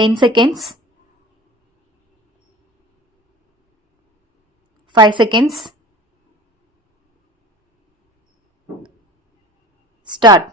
10 seconds. 5 seconds. Start.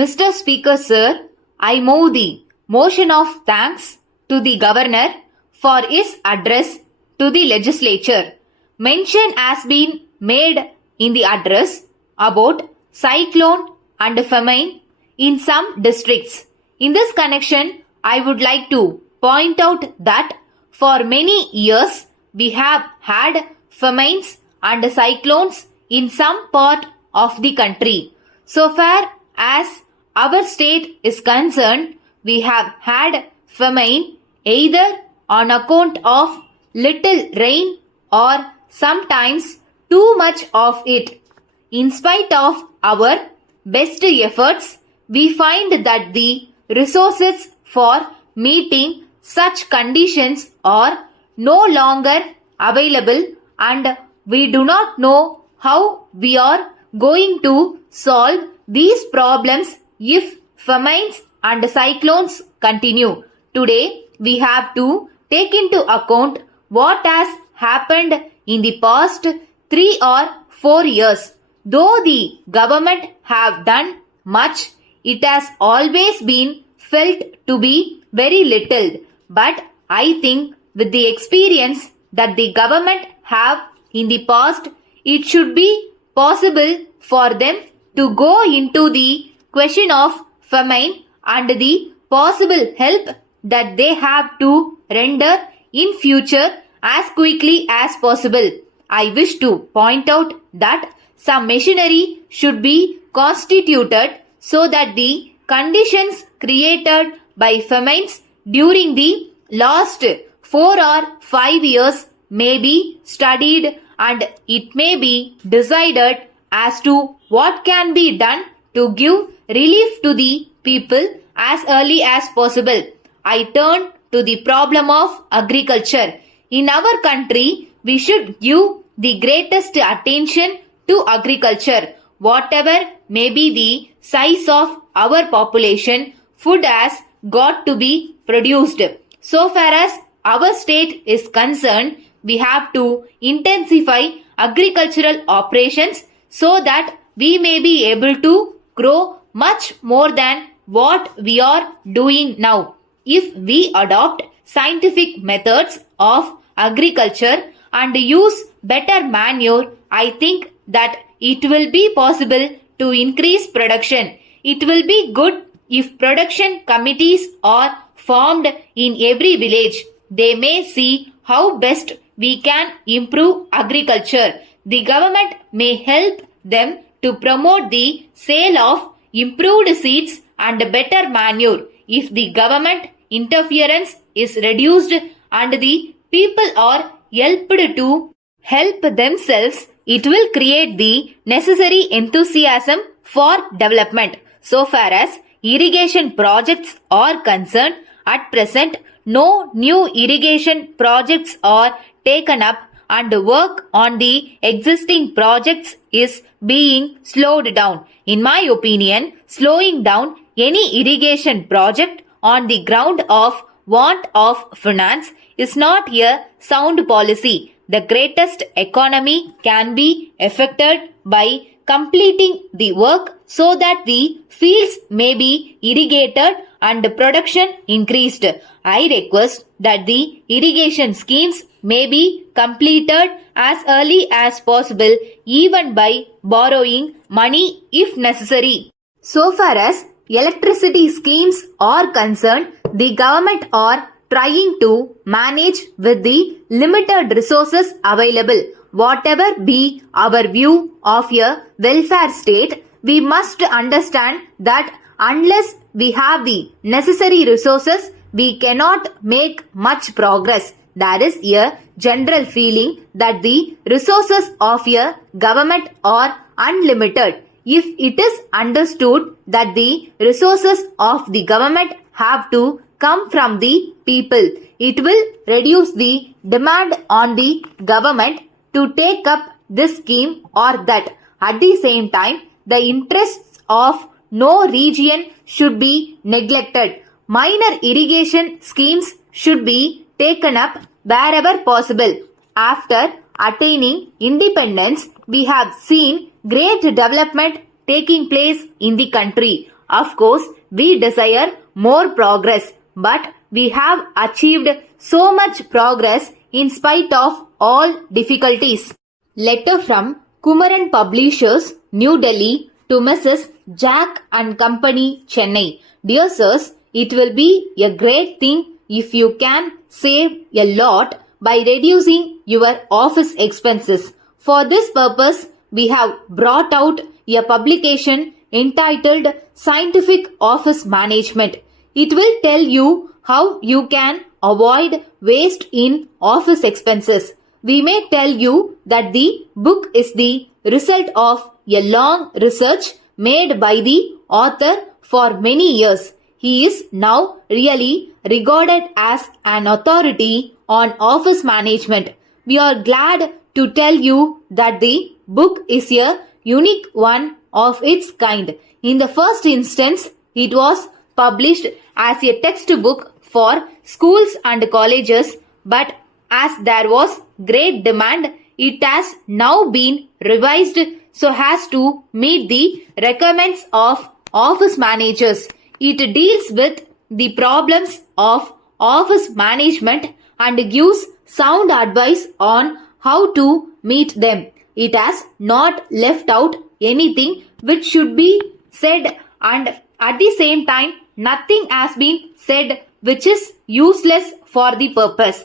Mr. Speaker, sir, I move the motion of thanks to the Governor for his address to the legislature. Mention has been made in the address about cyclone and famine in some districts. In this connection, I would like to point out that for many years we have had famines and cyclones in some part of the country. So far as our state is concerned, we have had famine either on account of little rain or sometimes too much of it. In spite of our best efforts, we find that the resources for meeting such conditions are no longer available, and we do not know how we are going to solve these problems if famines and cyclones continue. Today, we have to take into account what has happened in the past 3 or 4 years. Though the government have done much, it has always been felt to be very little. But I think with the experience that the government have in the past, it should be possible for them to go into the question of famine and the possible help that they have to render in future as quickly as possible. I wish to point out that some machinery should be constituted so that the conditions created by famines during the last 4 or 5 years may be studied, and it may be decided as to what can be done to give relief to the people as early as possible. I turn to the problem of agriculture. In our country, we should give the greatest attention to agriculture. Whatever may be the size of our population, food has got to be produced. So far as our state is concerned, we have to intensify agricultural operations so that we may be able to grow much more than what we are doing now. If we adopt scientific methods of agriculture and use better manure, I think that it will be possible to increase production. It will be good if production committees are formed in every village. They may see how best we can improve agriculture. The government may help them to promote the sale of improved seeds and better manure. If the government interference is reduced and the people are helped to help themselves, it will create the necessary enthusiasm for development. So far as irrigation projects are concerned, at present no new irrigation projects are taken up, and work on the existing projects is being slowed down. In my opinion, slowing down any irrigation project on the ground of want of finance is not a sound policy. The greatest economy can be effected by completing the work so that the fields may be irrigated and production increased. I request that the irrigation schemes may be completed as early as possible, even by borrowing money if necessary. So far as electricity schemes are concerned, the government are trying to manage with the limited resources available. Whatever be our view of a welfare state, we must understand that unless we have the necessary resources, we cannot make much progress. There is a general feeling that the resources of a government are unlimited. If it is understood that the resources of the government have to come from the people, it will reduce the demand on the government to take up this scheme or that. At the same time, the interests of no region should be neglected. Minor irrigation schemes should be taken up wherever possible. After attaining independence, we have seen great development taking place in the country. Of course, we desire more progress, but we have achieved so much progress in spite of all difficulties. Letter from Kumaran Publishers, New Delhi to Mrs. Jack and Company, Chennai. Dear Sirs, it will be a great thing if you can save a lot by reducing your office expenses. For this purpose, we have brought out a publication entitled Scientific Office Management. It will tell you how you can avoid waste in office expenses. We may tell you that the book is the result of a long research made by the author for many years. He is now really regarded as an authority on office management. We are glad to tell you that the book is a unique one of its kind. In the first instance, it was published as a textbook for schools and colleges, but as there was great demand, it has now been revised so as to meet the requirements of office managers. It deals with the problems of office management and gives sound advice on how to meet them. It has not left out anything which should be said, and at the same time nothing has been said which is useless for the purpose.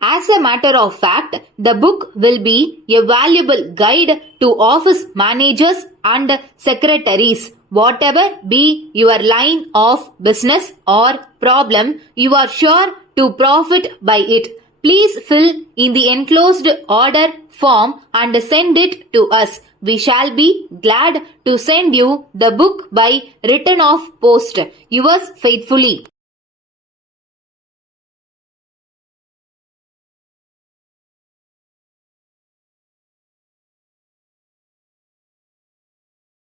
As a matter of fact, the book will be a valuable guide to office managers and secretaries. Whatever be your line of business or problem, you are sure to profit by it. Please fill in the enclosed order form and send it to us. We shall be glad to send you the book by return of post. Yours faithfully.